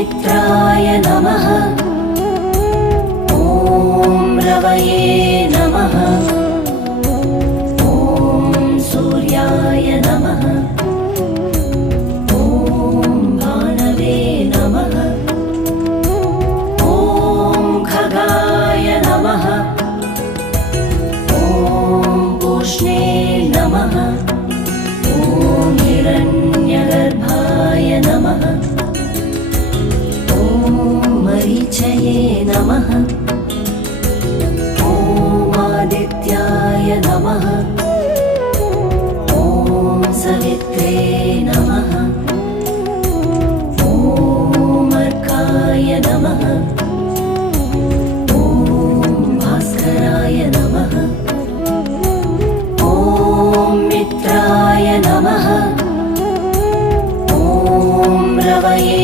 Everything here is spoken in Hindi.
मित्राय नमः। ॐ रवये नमः। ॐ सूर्याय नमः। ॐ भानवे नमः। ॐ खगाय नमः। ॐ पूष्णे नमः। ॐ हिरण्यगर्भाय नमः। ॐ मरीचये नमः। ॐ आदित्याय नमः। ॐ सवित्रे नमः। ॐ अर्काय नमः। ॐ भास्कराय नमः। ॐ मित्राय नमः। ॐ रवये